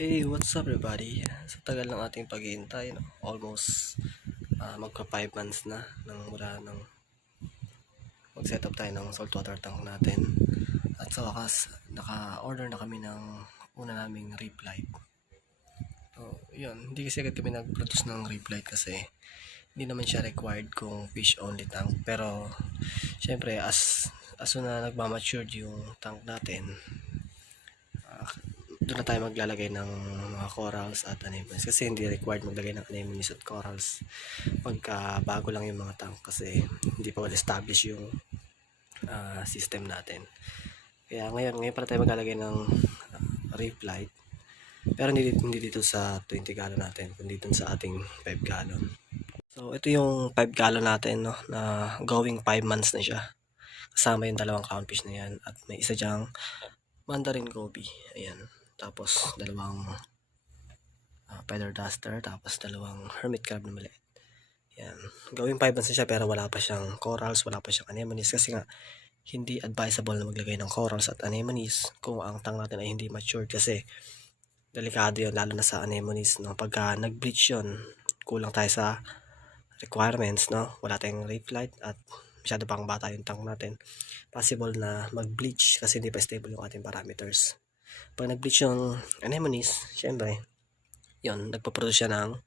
Hey, what's up everybody? Sa tagal ng ating paghihintay, no? Almost magka 5 months na nang mula nang mag-set up tayo ng saltwater tank natin. At sa wakas, naka-order na kami ng una naming reef light. So, yun. Hindi kasi agad kami nag-produce ng reef light kasi hindi naman siya required kung fish only tank. Pero, syempre, as soon na nagmamature yung tank natin, doon na tayo maglalagay ng mga corals at anemones kasi hindi required maglagay ng anemones at corals pagka bago lang yung mga tank kasi hindi pa well established yung system natin. Kaya ngayon pala tayo maglalagay ng reef light, pero hindi dito sa 20 gallon natin kundi dito sa ating 5 gallon. So ito yung 5 gallon natin, no, na going 5 months na siya, kasama yung dalawang clownfish na yan at may isa dyang mandarin goby, ayan. Tapos dalawang feather duster, tapos dalawang hermit crab na maliit. Yan. Gawing 5 months na siya pero wala pa siyang corals, wala pa siyang anemones kasi nga hindi advisable na maglagay ng corals at anemones kung ang tank natin ay hindi mature kasi delikado yun lalo na sa anemones, no? Pagka nag-bleach yun, kulang tayo sa requirements, no? Wala tayong reef light at masyado pang bata yung tank natin. Possible na mag-bleach kasi hindi pa stable yung ating parameters. Pag nag-bleach yung anemones, syempre, yun, nagpaproduce siya ng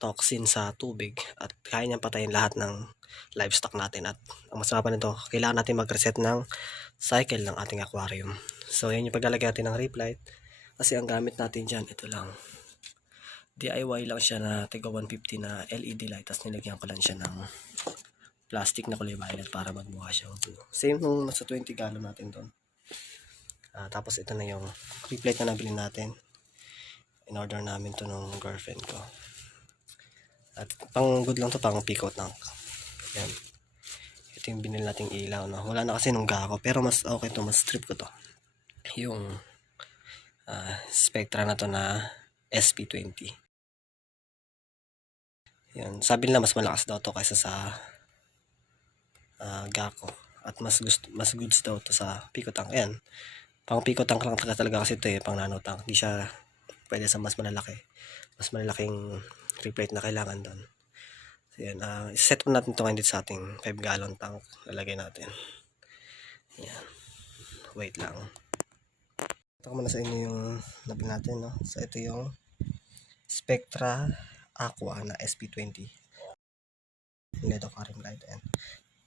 toxin sa tubig at kaya niyang patayin lahat ng livestock natin. At ang masama pa nito, kailangan natin mag-reset ng cycle ng ating aquarium. So, yan yung paglalagay natin ng reef light. Kasi ang gamit natin dyan, ito lang. DIY lang siya na tiga 150 na LED light. Tapos nilagyan ko lang siya ng plastic na kulay violet para magmukha siyang blue. Same nung nasa 20 gallon natin doon. Tapos ito na yung reef light na nabili natin. In-order namin to nung girlfriend ko. At pang good lang to, pang pico tank. Yan. Ito yung binili nating ilaw, no? Wala na kasi nung gako, pero mas okay to, mas trip ko to. Yung Spectra na to na SP20. Yan. Sabi nila mas malakas daw to kaysa sa gako. At mas goods daw to sa pico tank. Ayan. Pang pico tank lang talaga kasi ito pang nano tank. Hindi siya pwede sa mas malalaki. Mas malalaking reef light na kailangan doon. So yan, set up natin ito ngayon dito sa ating 5 gallon tank. Lalagay natin. Yan. Wait lang. Ito ko muna sa inyo yung nabili natin, no? So ito yung Spectra Aqua na SP20. LED aquarium light and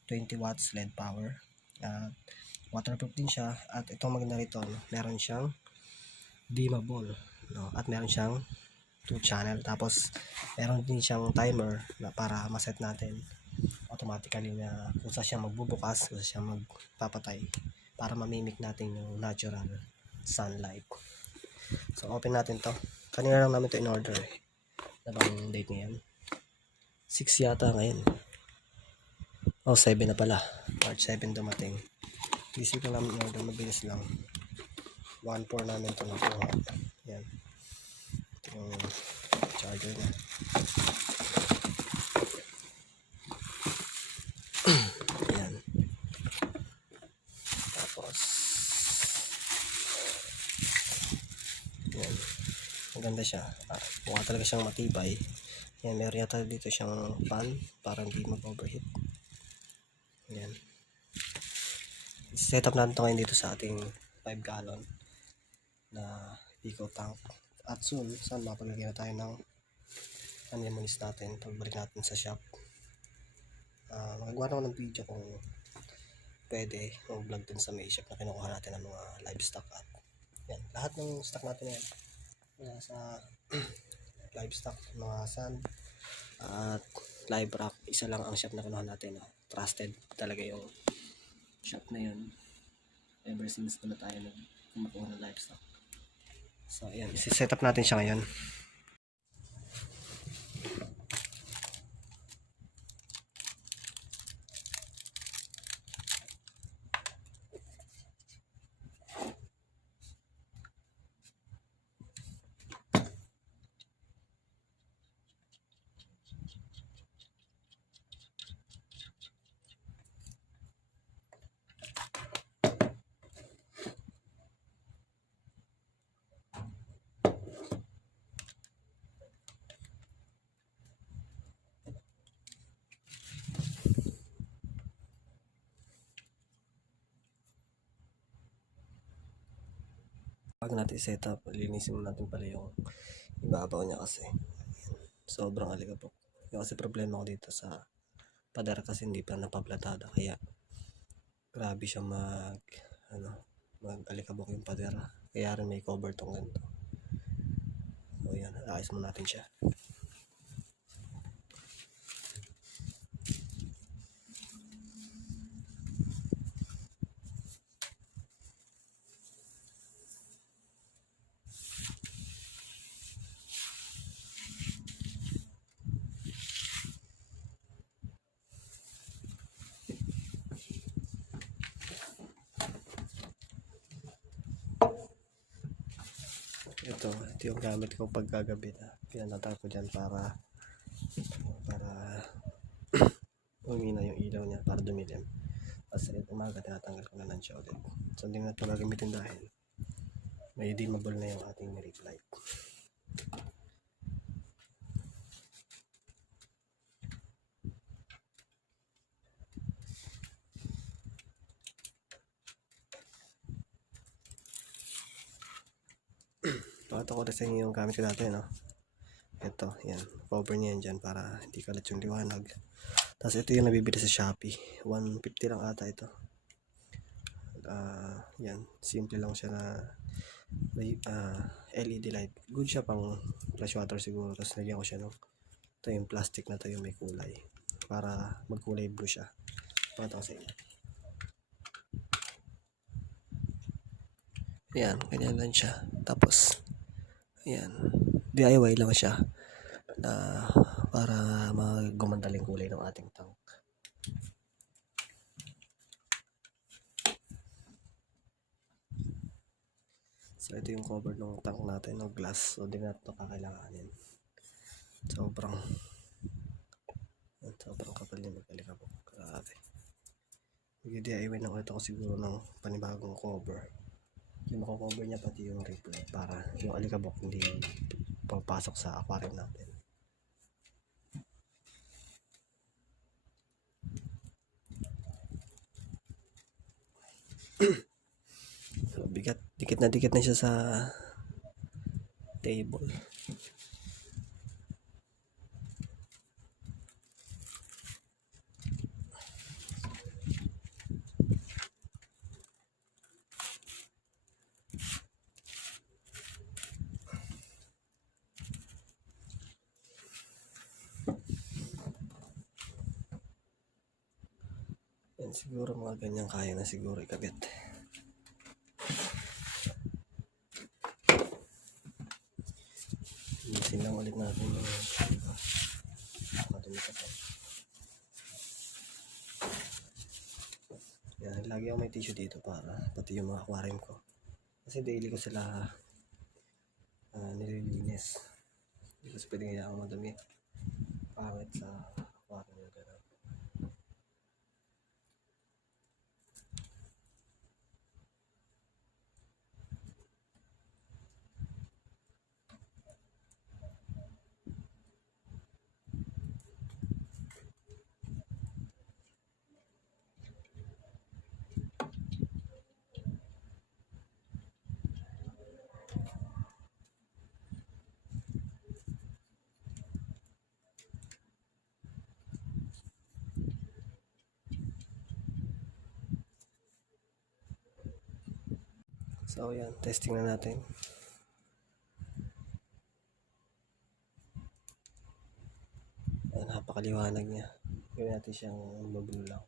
20 watts LED power. Waterproof din siya. At itong maganda rito, no? Meron siyang dimmable, no? At meron siyang 2 channel, tapos meron din siyang timer na para maset natin automatically na kung saan siya magbubukas, kung saan siya magpapatay para mamimik natin yung natural sunlight. So open natin to. Kanina lang namin to in order na bang date ngayon? 6 yata ngayon. 7 na pala. March 7 dumating. Busy ko namin in order, mabilis lang. 1.4 namin to nakuha. Yan. Yung charger na. Ayan. Tapos yan. Maganda siya. Mukha talaga siyang matibay. Yan, meron yata dito siyang fan para hindi mag-overheat. Yan. Set up natin ito ngayon dito sa ating 5 gallon na eco tank. At soon, saan mapalagyan na tayo ng anemones natin pagbalik natin sa shop. Magagawa naman ng video kung pwede mag-vlog dun sa may shop na kinukuha natin ng mga livestock. At yan, lahat ng stock natin yan mula sa livestock, mga sand at live rock. Isa lang ang shop na kinuha natin, no? Trusted talaga yung shop na yun ever since na tayo nagkumakuha ng livestock. So ayan, isi-set up natin siya ngayon. Bago natin set up, linisin muna natin pala yung ibabaw niya kasi sobrang alikabok. Yung kasi problema ko dito sa pader kasi hindi pa napablatada, kaya grabe siya mag-alikabok yung pader. Kaya rin may cover tong ganito. So yan, ayos mo natin siya. Ito yung gamit ko pagkagabi na pinanatar ko dyan para umina yung ilaw niya, para dumilim. Kasi umaga tinatanggal ko na lang siya ulit. So hindi na ito gagamitin dahil may dimmable na yung ating ring light. Pakita ko rin sa inyo yung gamit ko dati, no? Ito, yan. Cover niya yan dyan para hindi kalat yung liwanag. Tapos ito yung nabibili sa Shopee. 150 lang ata ito. Yan. Simple lang siya na LED light. Good siya pang flash water siguro. Tapos nagyan ko siya ng ito yung plastic na to yung may kulay. Para magkulay blue siya. Pakita ko sa inyo. Yan. Ganyan lang siya. Tapos ayan, DIY lang siya na para gumandaling kulay ng ating tank. So ito yung cover ng tank natin ng glass, so di na ito kakailanganin. Sobrang kapal niya, mag-alikabok. Grabe. Mag-DIY na ito ko siguro ng panibagong cover. Yung mako-cover niya pati yung reflect para yung alikabok hindi papasok sa aquarium natin. So bigat, dikit na siya sa table. Yan, siguro mga ganyan kaya na siguro ikabit. Linisin lang ulit natin yung madumi kasi. Yan, lagi ako may tissue dito para pati yung mga aquarium ko. Kasi daily ko sila nililinis. Hindi kasi pwedeng hayaan madumi. Pangit sa aquarium yung gano'n. So yan, testing na natin. Ayan, napakaliwanag niya. Gawin natin siyang blue lang.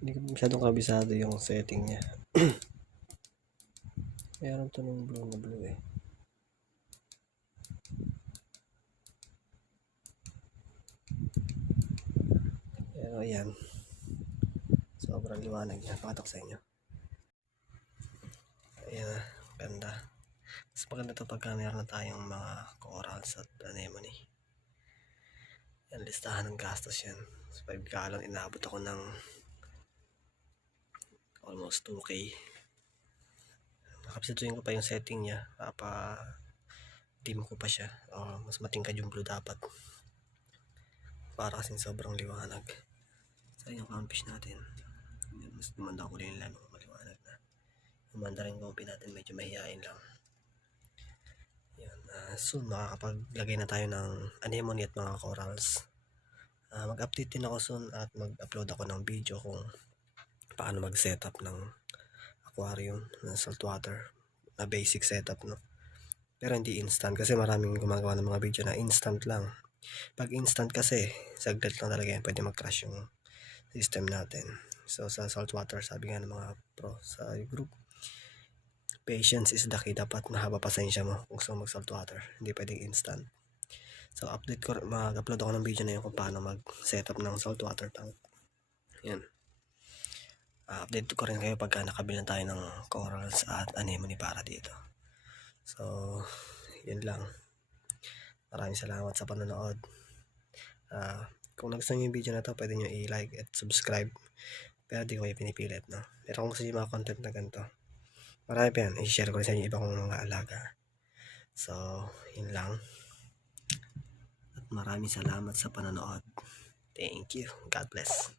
Hindi ko masyadong kabisado yung setting niya. Mayroon to ng blue na blue eh. Pero ayan, sobrang liwanag niya. Patok sa inyo. Ayan, ganda. Mas maganda to pagka meron na tayong mga coral. corals at anemone. Yan, listahan ng gastos yan. So 5 gallon, inaabot ako ng almost 2K. Nakapsituin ko pa yung setting niya, dim ko pa siya. Mas matingkad yung blue dapat, para kasing sobrang liwanag. So yung clownfish natin, mas dumanda ko rin lang maliwanag na. Yung mandarin goby natin medyo mahihain lang. Yan, soon makakapaglagay na tayo ng anemone at mga corals. Mag-update din ako soon at mag-upload ako ng video kung paano mag-setup ng aquarium ng saltwater na basic setup, no? Pero hindi instant kasi maraming gumagawa ng mga video na instant lang. Pag instant kasi saglit lang talaga yan, pwede mag-crash yung system natin. So sa saltwater, sabi nga ng mga pro sa group, patience is the key. Dapat mahaba pasensya mo kung gusto mag-saltwater, hindi pwedeng instant. So mag-upload ako ng video na yun kung paano mag-setup ng saltwater tank. Yan. Update ko rin kayo pagka nakabili na tayo ng corals at anemone para dito. So, yun lang. Maraming salamat sa panonood. Kung nagustuhan nyo yung video na to, pwede nyo i-like at subscribe. Pero di ko kayo pinipilit, no? Pero kung gusto nyo mga content na ganito, marami pa yan. I-share ko rin sa inyo iba kong mga alaga. So, yun lang. At maraming salamat sa panonood. Thank you. God bless.